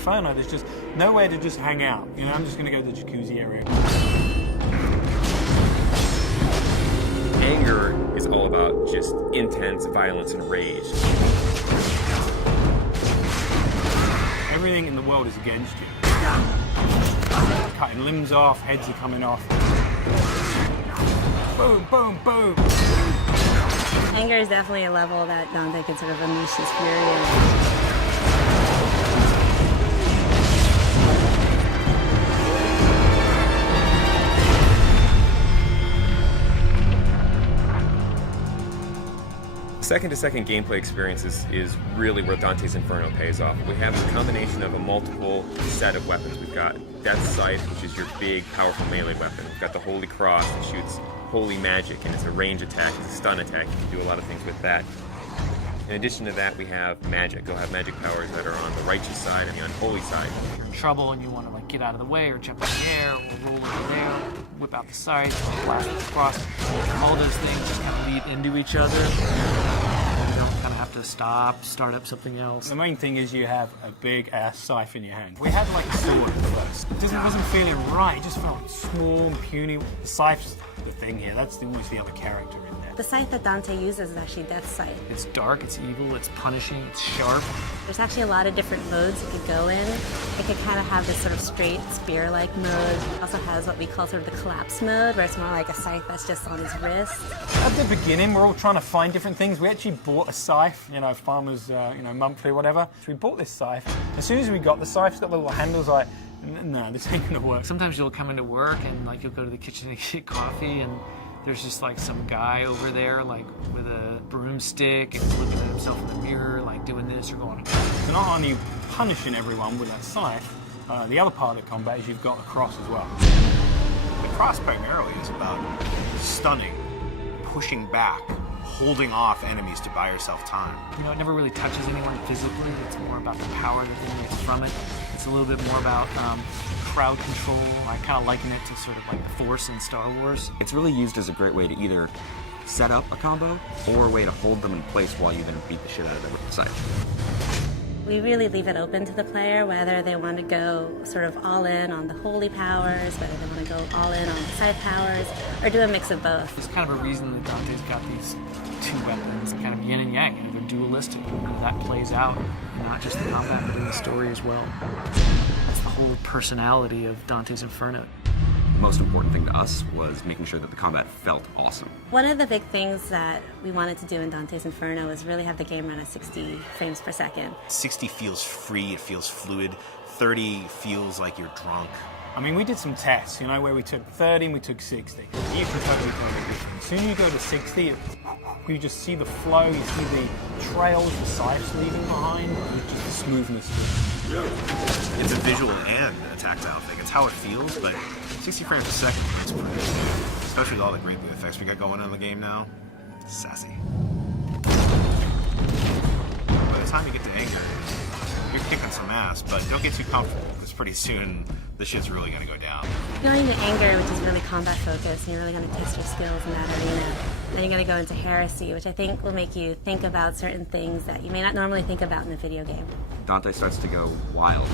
Inferno, there's just nowhere to just hang out. You know, I'm just going to go to the jacuzzi area. Anger is all about just intense violence and rage. Everything in the world is against you. Cutting limbs off, heads are coming off. Boom, boom, boom. Anger is definitely a level that Dante can sort of unleash his fury in. Second-to-second gameplay experience is really where Dante's Inferno pays off. We have a combination of a multiple set of weapons. We've got Death Scythe, which is your big, powerful melee weapon. We've got the Holy Cross that shoots holy magic, and it's a range attack, it's a stun attack. You can do a lot of things with that. In addition to that, we have magic. You'll have magic powers that are on the righteous side and the unholy side. If you're in trouble and you want to like get out of the way or jump in the air or roll over there, whip out the scythe, blast with the cross, all those things just kind of lead into each other. You don't kind of have to stop, start up something else. The main thing is you have a big-ass scythe in your hand. We had like a sword at first. It wasn't feeling right. It just felt small and puny. The scythe's the thing here. That's almost the other character in there. The scythe that Dante uses is actually Death Scythe. It's dark, it's evil, it's punishing, it's sharp. There's actually a lot of different modes it could go in. It could kind of have this sort of straight spear-like mode. It also has what we call sort of the collapse mode, where it's more like a scythe that's just on his wrist. At the beginning, we're all trying to find different things. We actually bought a scythe, you know, farmers, monthly or whatever. So we bought this scythe. As soon as we got the scythe, it's got the little handles like, no, this ain't gonna work. Sometimes you'll come into work and like you'll go to the kitchen to get coffee and there's just like some guy over there like with a broomstick and he's looking at himself in the mirror like doing this or going. So not only punishing everyone with that scythe, the other part of the combat is you've got the cross as well. The cross primarily is about stunning, pushing back, holding off enemies to buy yourself time. You know, it never really touches anyone physically. It's more about the power that emanates from it. It's a little bit more about crowd control. I kind of liken it to sort of like the Force in Star Wars. It's really used as a great way to either set up a combo or a way to hold them in place while you then beat the shit out of them with the scythe. We really leave it open to the player whether they want to go sort of all in on the holy powers, whether they want to go all in on the scythe powers, or do a mix of both. There's kind of a reason that Dante's got these two weapons, kind of yin and yang. You know, they're dualistic, and that plays out in not just the combat, but in the story as well. That's the whole personality of Dante's Inferno. The most important thing to us was making sure that the combat felt awesome. One of the big things that we wanted to do in Dante's Inferno was really have the game run at 60 frames per second. 60 feels free, it feels fluid. 30 feels like you're drunk. I mean, we did some tests, you know, where we took 30 and we took 60. You can totally tell the difference. As soon as you go to 60, you just see the flow, you see the trails the scythe's leaving behind, just the smoothness. It's a visual and a tactile thing. It's how it feels, but 60 frames a second is pretty good. Especially with all the great effects we got going on in the game now. Sassy. By the time you get to anger, you're kicking some ass, but don't get too comfortable, because pretty soon this shit's really gonna go down. Going into anger, which is really combat focused, and you're really going to test your skills in that arena. Then you're going to go into heresy, which I think will make you think about certain things that you may not normally think about in a video game. Dante starts to go wild.